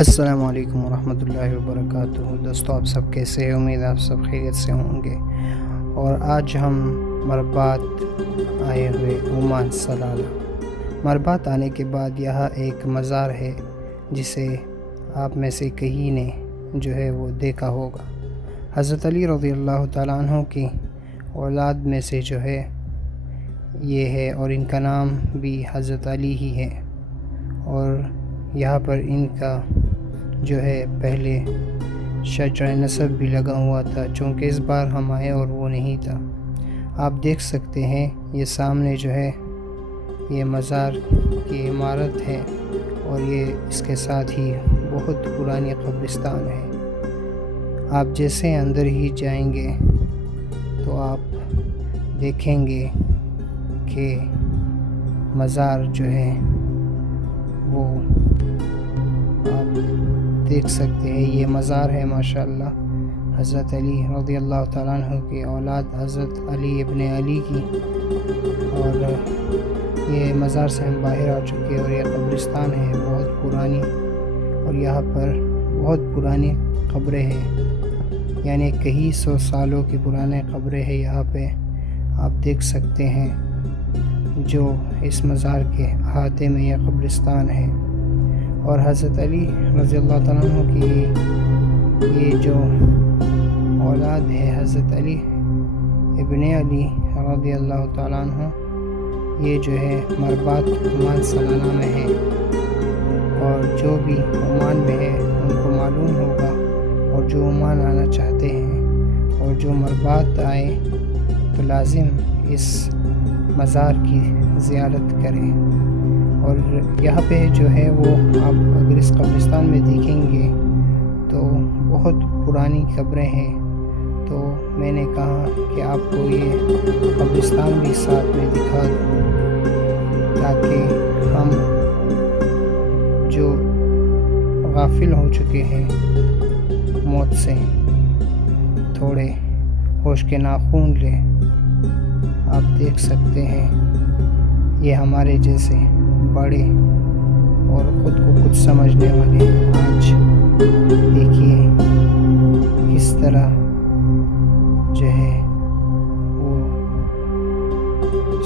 السلام علیکم ورحمۃ اللہ وبرکاتہ۔ دوستو، آپ سب کیسے ہیں؟ امید آپ سب خیریت سے ہوں گے۔ اور آج ہم مربات آئے ہوئے عمان سلالہ۔ مربات آنے کے بعد یہاں ایک مزار ہے جسے آپ میں سے کئی نے جو ہے وہ دیکھا ہوگا۔ حضرت علی رضی اللہ تعالیٰ عنہ کی اولاد میں سے جو ہے یہ ہے، اور ان کا نام بھی حضرت علی ہی ہے۔ اور یہاں پر ان کا جو ہے پہلے شجرہ نسب بھی لگا ہوا تھا، چونکہ اس بار ہم آئے اور وہ نہیں تھا۔ آپ دیکھ سکتے ہیں یہ سامنے جو ہے یہ مزار کی عمارت ہے، اور یہ اس کے ساتھ ہی بہت پرانی قبرستان ہے۔ آپ جیسے اندر ہی جائیں گے تو آپ دیکھیں گے کہ مزار جو ہے وہ آپ دیکھ سکتے ہیں۔ یہ مزار ہے ماشاءاللہ حضرت علی رضی اللہ تعالیٰ عنہ کی اولاد حضرت علی ابن علی کی، اور یہ مزار سے ہم باہر آ چکے، اور یہ قبرستان ہے بہت پرانی، اور یہاں پر بہت پرانی قبریں ہیں، یعنی کئی سو سالوں کی پرانے قبریں ہیں یہاں پہ آپ دیکھ سکتے ہیں، جو اس مزار کے احاطے میں یہ قبرستان ہے۔ اور حضرت علی رضی اللہ تعالیٰ عنہ کی یہ جو اولاد ہے حضرت علی ابن علی رضی اللہ تعالیٰ عنہ، یہ جو ہے مربات عمان سلالہ میں ہے، اور جو بھی عمان میں ہے ان کو معلوم ہوگا، اور جو عمان آنا چاہتے ہیں اور جو مربات آئے تو لازم اس مزار کی زیارت کریں۔ اور یہاں پہ جو ہے وہ آپ اگر اس قبرستان میں دیکھیں گے تو بہت پرانی قبریں ہیں، تو میں نے کہا کہ آپ کو یہ قبرستان بھی ساتھ میں دکھا دوں، تاکہ ہم جو غافل ہو چکے ہیں موت سے تھوڑے ہوش کے ناخن لیں۔ آپ دیکھ سکتے ہیں یہ ہمارے جیسے بڑے اور خود کو کچھ سمجھنے والے آج دیکھیے کس طرح جو ہے وہ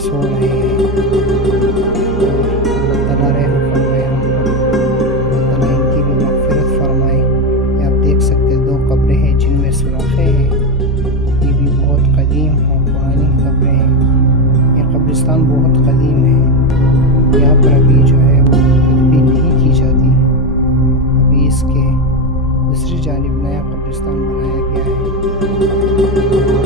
سو رہے ہیں، اور اللہ تعالیٰ رحم فرمائے ہم پر، اللہ تعالیٰ ان کی بھی مغفرت فرمائے۔ یہ آپ دیکھ سکتے دو قبریں ہیں جن میں سوراخیں ہیں، یہ بھی بہت قدیم اور پرانی قبریں ہیں۔ یہ قبرستان بہت قدیم ہے، یہاں پر ابھی جو ہے وہ تدفین نہیں کی جاتی، ابھی اس کے دوسری جانب نیا قبرستان بنایا گیا ہے۔